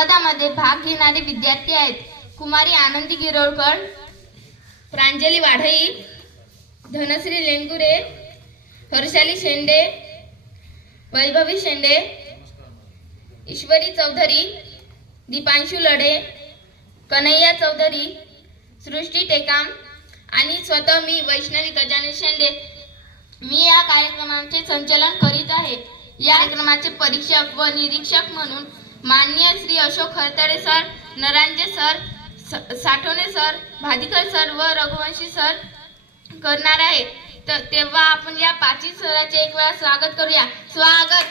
संवादामध्ये भाग घेणारे विद्यार्थी आहेत. कुमारी आनंदी गिरोळकर प्रांजली वाढई धनश्री लेंगुरे हर्षाली शेंडे वैभवी शेंडे ईश्वरी चौधरी दीपांशू लढे कन्हैया चौधरी सृष्टी टेकाम आणि स्वतः मी वैष्णवी गजानन शेंडे. मी या कार्यक्रमाचे संचालन करीत आहे. या कार्यक्रमाचे परीक्षक व निरीक्षक म्हणून माननीय श्री अशोक खरतडे सर नरांजे सर स- साठवणे सर भादिकर सर व रघुवंशी सर करणार आहे. तर तेव्हा आपण या पाचही सराचे एक वेळा स्वागत करूया. स्वागत!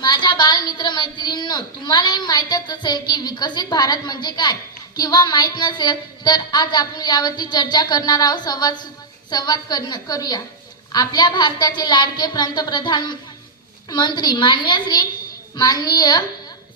माझ्या बाल मित्र मैत्रिणींनो तुम्हालाही माहीतच असेल की विकसित भारत म्हणजे काय? किंवा माहीत नसेल तर आज आपण यावरती चर्चा करणार आहोत संवाद संवाद करण- करूया. आपल्या भारताचे लाडके पंतप्रधान मंत्री माननीय श्री माननीय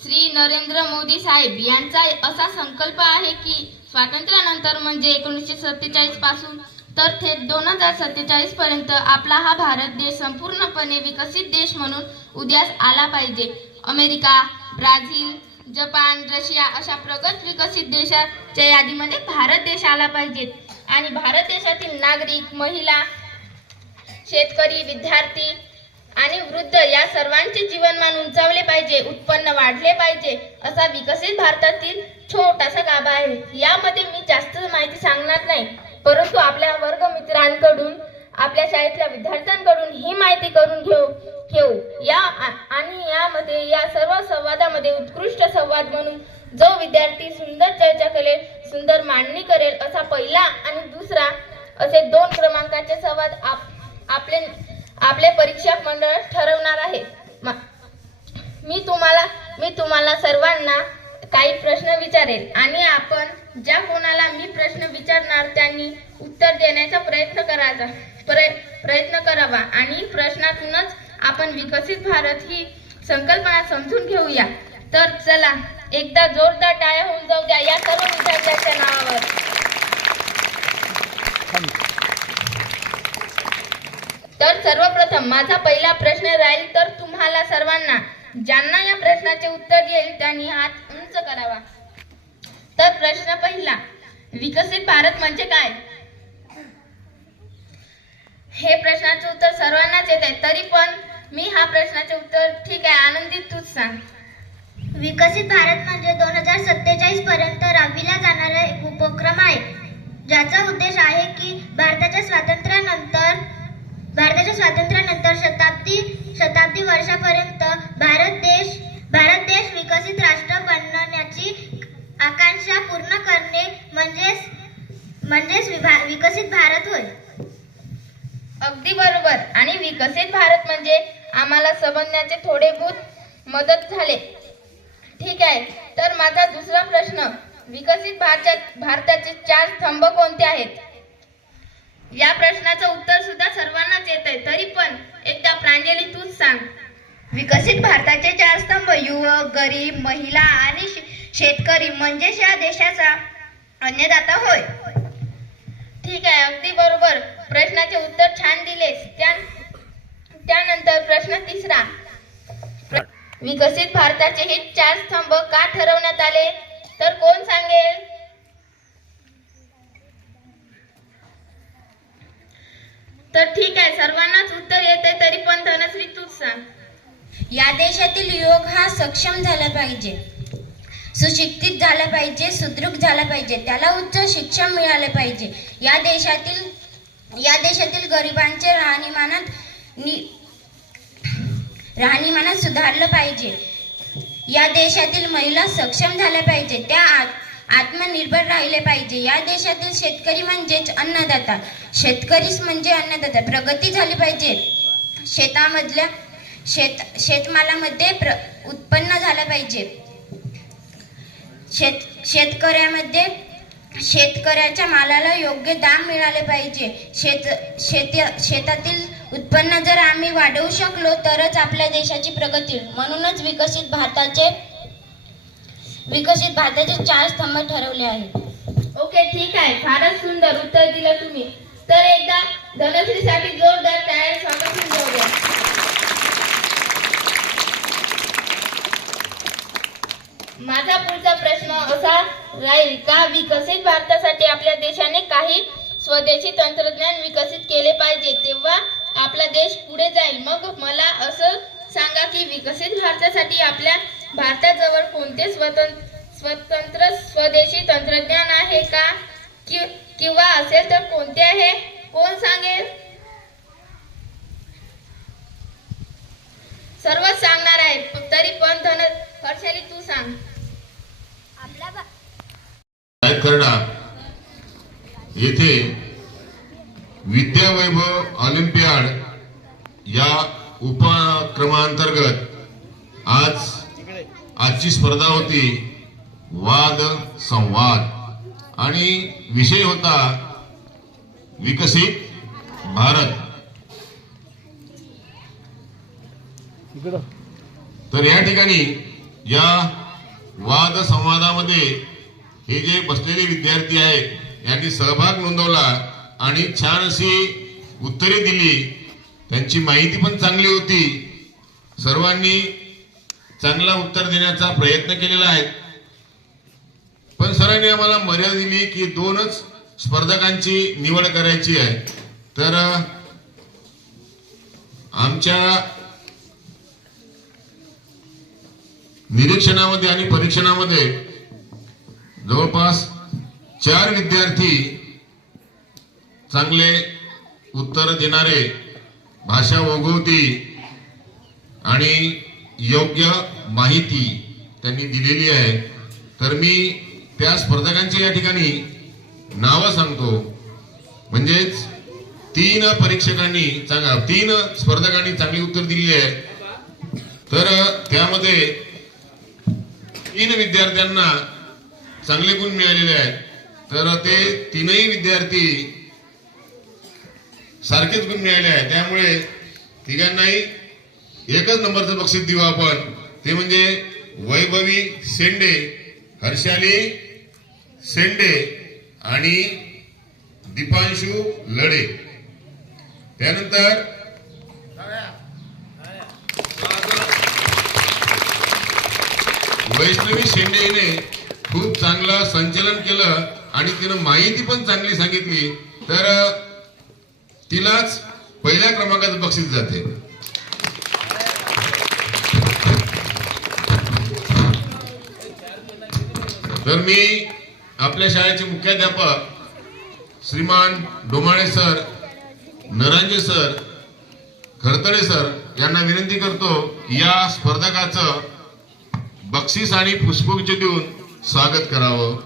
श्री नरेंद्र मोदी साहेब यांचा असा संकल्प आहे की स्वातंत्र्यानंतर म्हणजे एकोणीसशे सत्तेचाळीसपासून तर थेट दोन हजार सत्तेचाळीस पर्यंत आपला हा भारत देश संपूर्णपणे विकसित देश म्हणून उदयास आला पाहिजे. अमेरिका ब्राझील जपान रशिया अशा प्रगत विकसित देशाच्या यादीमध्ये भारत देश आला पाहिजे. आणि भारत देशातील नागरिक महिला शेतकरी विद्यार्थी आणि वृद्ध या सर्वांचे जीवनमान उंचावले पाहिजे उत्पन्न वाढले पाहिजे असा विकसित भारतातील छोटासा गाभा आहे. यामध्ये मी जास्त माहिती सांगणार नाही परंतु आपल्या वर्ग मित्रांकडून आपल्या शाळेतल्या विद्यार्थ्यांकडून ही माहिती करून घेऊ घेऊ. या आणि यामध्ये या सर्व संवादामध्ये उत्कृष्ट संवाद म्हणून जो विद्यार्थी सुंदर चर्चा करेल सुंदर मांडणी करेल असा पहिला आणि दुसरा असे दोन क्रमांकाचे संवाद आप आपले आपले परीक्षक मंडळ ठरवणार आहे. मा- मी तुम्हाला मी तुम्हाला सर्वांना काही प्रश्न विचारेल. आणि आपण ज्या कोणाला मी प्रश्न विचारणार त्यांनी उत्तर देण्याचा प्रयत्न करायचा प्रय- प्रयत्न करावा. आणि प्रश्नातूनच आपण विकसित भारत ही संकल्पना समजून घेऊया. तर चला एकदा जोरदार टाळ्या होऊन जाऊ द्या या सर्व विद्यार्थ्यांच्या नावावर. तर सर्वप्रथम माझा पहिला प्रश्न राहील तर तुम्हाला सर्वांना ज्यांना या प्रश्नाचे उत्तर येईल त्यांनी हात उंच करावा. तर प्रश्न पहिला विकसित भारत म्हणजे काय? हे प्रश्नाचे उत्तर सर्वांनाच येत आहे तरी पण मी हा प्रश्नाचे उत्तर ठीक आहे आनंदी तूच सांग. विकसित भारत म्हणजे दोन हजार सत्तेचाळीस पर्यंत राबविला जाणारा एक उपक्रम आहे ज्याचा उद्देश आहे की भारताच्या स्वातंत्र्यानंतर भारताच्या स्वातंत्र्यानंतर शताब्दी शताब्दी वर्षापर्यंत भारत देश भारत देश विकसित राष्ट्र बनण्याची आकांक्षा पूर्ण करणे म्हणजेच म्हणजेच विभा- विकसित भारत होय. अगदी बरोबर. आणि विकसित भारत म्हणजे आम्हाला समजण्याचे थोडे बहुत मदत झाले. ठीक आहे. तर माझा दुसरा प्रश्न विकसित भारतात भारताचे चार स्तंभ कोणते आहेत? या प्रश्नाचं उत्तर सुद्धा सर्वांनाच येत आहे तरी पण एकदा प्रांजली तूच सांग. विकसित भारताचे चार स्तंभ युवक गरीब महिला आणि शे- शेतकरी म्हणजेच या देशाचा अन्नदाता होय. ठीक आहे अगदी बरोबर. प्रश्नाचे उत्तर छान दिलेस. त्या त्यानंतर प्रश्न तिसरा. विकसित भारताचे हे चार स्तंभ का ठरवण्यात आले? तर कोण सांगेल तर ठीक आहे सर्वांनाच उत्तर येत आहे तरी पण धनश्री तूच सांग. या देशातील युवक हा सक्षम झाला पाहिजे. सुशिक्षित झाला पाहिजे सुदृढ झाला पाहिजे त्याला उच्च शिक्षण मिळाले पाहिजे. या देशातील या देशातील गरिबांचे राहणीमानात नि राहणीमानात सुधारलं पाहिजे. या देशातील महिला सक्षम झाल्या पाहिजे. त्या आत्मनिर्भर राहिले पाहिजे. या देशातील शेतकरी म्हणजेच अन्नदाता. शेतकरीच म्हणजे अन्नदाता. प्रगती झाली पाहिजे. शेतामधल्या शेत शेतमालामध्ये प्र उत्पन्न झालं पाहिजे. शेत शेतकऱ्यामध्ये शेतकऱ्याच्या मालाला योग्य दाम मिळाले पाहिजे. शेत शेत शेतातील उत्पन्न जर आम्ही वाढवू शकलो तरच आपल्या देशाची प्रगती होईल. म्हणूनच विकसित भारताचे विकसित भारताचे चार स्तंभ ठरवले आहेत. ओके ठीक आहे. फारच सुंदर उत्तर दिलं तुम्ही. तर एकदा धनश्रीसाठी जोरदार तयार स्वागत माझा पुढचा प्रश्न असा राहील का विकसित भारतासाठी आपल्या देशाने काही स्वदेशी तंत्रज्ञान विकसित केले पाहिजे? तेव्हा आपला देश पुढे जाईल. मग मला असं सांगा की विकसित भारतासाठी आपल्या भारताजवळ कोणते स्वतंत्र स्वतंत्र स्वदेशी तंत्रज्ञान आहे का? कि- किंवा असेल तर कोणते आहे? कोण सांगेल? सर्वच सांगणार आहे तरी पण धन हर्षाली तू सांग. करणार? येथे विद्यावैभव ऑलिम्पियाड या उपक्रमांतर्गत आज आजची स्पर्धा होती वाद संवाद. आणि विषय होता विकसित भारत. तर या ठिकाणी या वाद संवादामध्ये हे जे बसलेले विद्यार्थी आहेत यांनी सहभाग नोंदवला आणि छान अशी उत्तरे दिली. त्यांची माहिती पण चांगली होती. सर्वांनी चांगला उत्तर देण्याचा प्रयत्न केलेला आहे. पण सरांनी आम्हाला मर्यादा दिली की दोनच स्पर्धकांची निवड करायची आहे. तर आमच्या निरीक्षणामध्ये आणि परीक्षणामध्ये जवळपास चार विद्यार्थी चांगले उत्तर देणारे भाषा वगवती आणि योग्य माहिती त्यांनी दिलेली आहे. तर मी त्या स्पर्धकांची या ठिकाणी नावं सांगतो. म्हणजेच तीन परीक्षकांनी चांगला तीन स्पर्धकांनी चांगली उत्तर दिलेली आहे. तर त्यामध्ये तीन विद्यार्थ्यांना चांगले गुण मिळालेले आहेत. तर ते तीनही विद्यार्थी सारखेच गुण मिळाले आहेत. त्यामुळे तिघांनाही एकच नंबरचं बक्षीस देऊ आपण. ते म्हणजे वैभवी शेंडे हर्षाली शेंडे आणि दीपांशु लढे. त्यानंतर वैष्णवी शेंडे हिने खूप चांगलं संचलन केलं आणि तिनं माहिती पण चांगली सांगितली. तर तिलाच पहिल्या क्रमांकाचं बक्षीस जाते. तर मी आपल्या शाळेचे मुख्याध्यापक श्रीमान Domale sir Naranje sir Kharatde sir यांना विनंती करतो या स्पर्धकाचं बक्षीस आणि पुष्पगुच्छ देऊन स्वागत करावं.